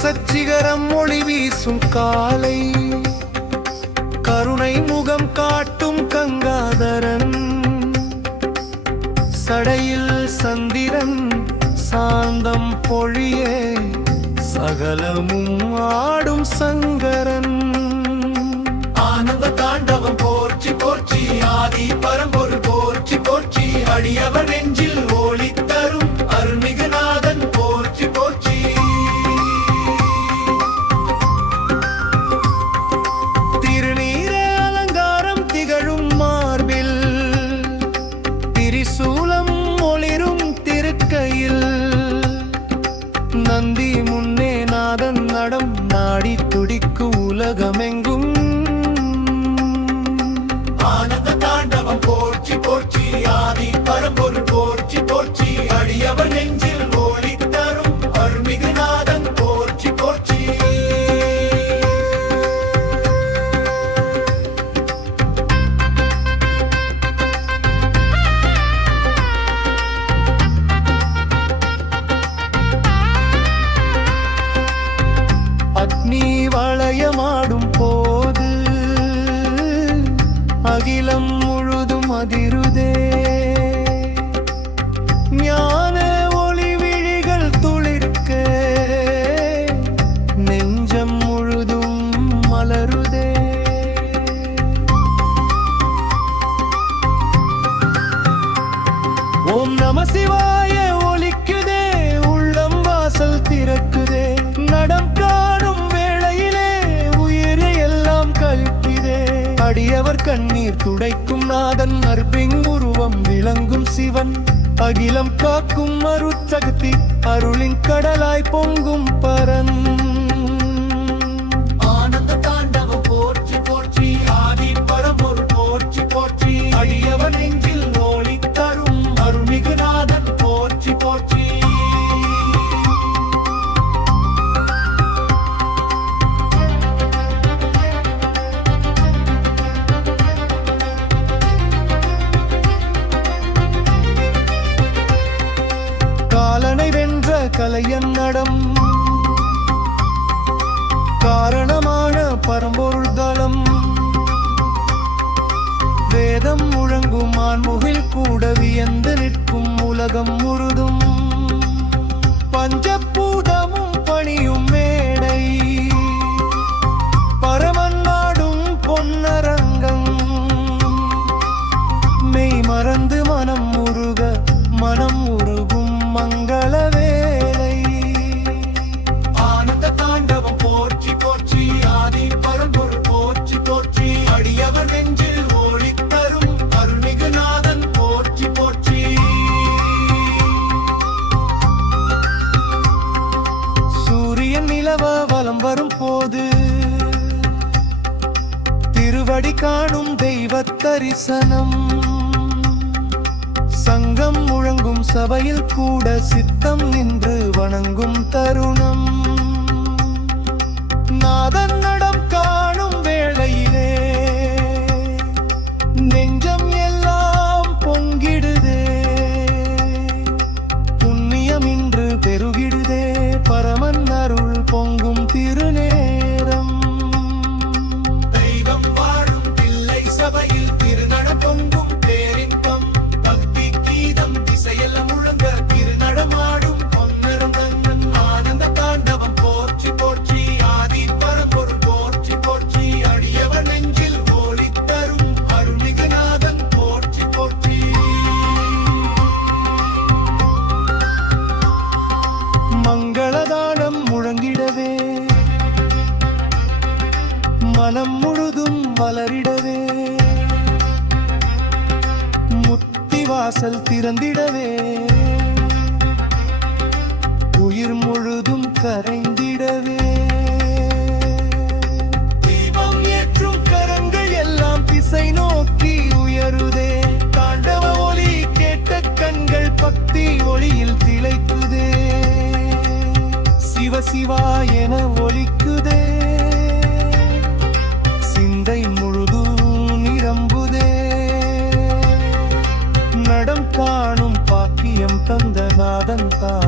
நேசச்சிகரம் ஒளி வீசும் காலை கருணை முகம் காட்டும் கங்காதரன் சடையில் சந்திரன் சாந்தம் பொழியே சகலமும் ஆடும் சங்கரன் ஆனந்த தாண்டவம் போற்றி போற்றி ஆதி பரம்பொருள் போற்றி போற்றி அடியவர் நெஞ்சில் ஒளி தரும் அருள்மிகுநாதன் போற்றி போற்றி திருநீர அலங்காரம் திகழும் மார்பில் திரிசூலம் ஒளிரும் திருக்கையில் நந்தி முன்னே நாதன் நடம் நாடி துடிக்கும் உலகமெங்கும் ஆனந்த தாண்டவம் போற்றி போற்றி ஆதி பரம்பொருள் போற்றி போற்றி அடியவர் நெஞ்சில் ஒளி தரும் அருள்மிகுநாதன் போற்றி போற்றி அக்னி வளையமாடும் போது அகிலம் முழுதும் அதிருதே ஞான ஒளி விழிகள் துளிர்க்க நெஞ்சம் முழுதும் மலருதே ஓம் நம சிவாய ஒலிக்குதே உள்ளம் வாசல் திறக்குதே நடம் காணும் வேளையிலே உயிரை எல்லாம் கழிப்பிதே அடியவர் கண்ணீர் துடைக்கும் நாதன் அர்பிங் உருவம் விளங்கும் சிவன் அகிலம் காக்கும் அருட்சக்தி அருளின் கடலாய் பொங்கும் பரன் ஆனந்த தாண்டவம் போற்றி போற்றி ஆதி பரம்பொருள் போற்றி போற்றி அடியவர் நெஞ்சில் ஒளி தரும் அருள்மிகுநாதன் போற்றி போற்றி காலனை வென்ற கலையன் நடம் காரணமான பரம்பொருள் தலம் வேதம் முழங்கும் ஆண்முகில் கூட வியந்து நிற்கும் உலகம் முழுதும் பஞ்சபூதமும் பணியும் மேடை பரமன் நாடும் பொன்னரங்கம் மெய் மறந்து மனம் உருகும் மங்கள வேளை ஆனந்த தாண்டவம் போற்றி போற்றி ஆதி பரம்பொருள் போற்றி போற்றி அடியவர் நெஞ்சில் ஒளி தரும் அருள்மிகுநாதன் போற்றி போற்றி சூரியன் நிலவ வலம் வரும் போது திருவடி காணும் தெய்வ தரிசனம் சங்கம் முழங்கும் சபையில் கூட சித்தம் நின்று வணங்கும் தருணம் நாதன் நடம் காணும் வேளையிலே நெஞ்சம் எல்லாம் பொங்கிடுதே புண்ணியம் இன்று பெருகிடுதே பரமன் அருள் பொங்கும் திருநேரம் தெய்வம் வாழும் பிள்ளை சபையில் திருநட பொங்கும் பேரின்பம் மங்களதானம் முழங்கிடவே மனம் முழுதும் வளரிடவே முத்தி வாசல் திறந்திடவே உயிர் முழுதும் கரைந்திடவே தீபம் ஏற்றும் கரங்கள் எல்லாம் திசை நோக்கி உயருதே தாண்டவ ஒலி கேட்ட கண்கள் பக்தி ஒளியில் திளைக்குதே சிவ சிவா என ஒலிக்குதே சிந்தை முழுதும் நிரம்புதே நடம் காணும் பாக்கியம் தந்த நாதன் தான்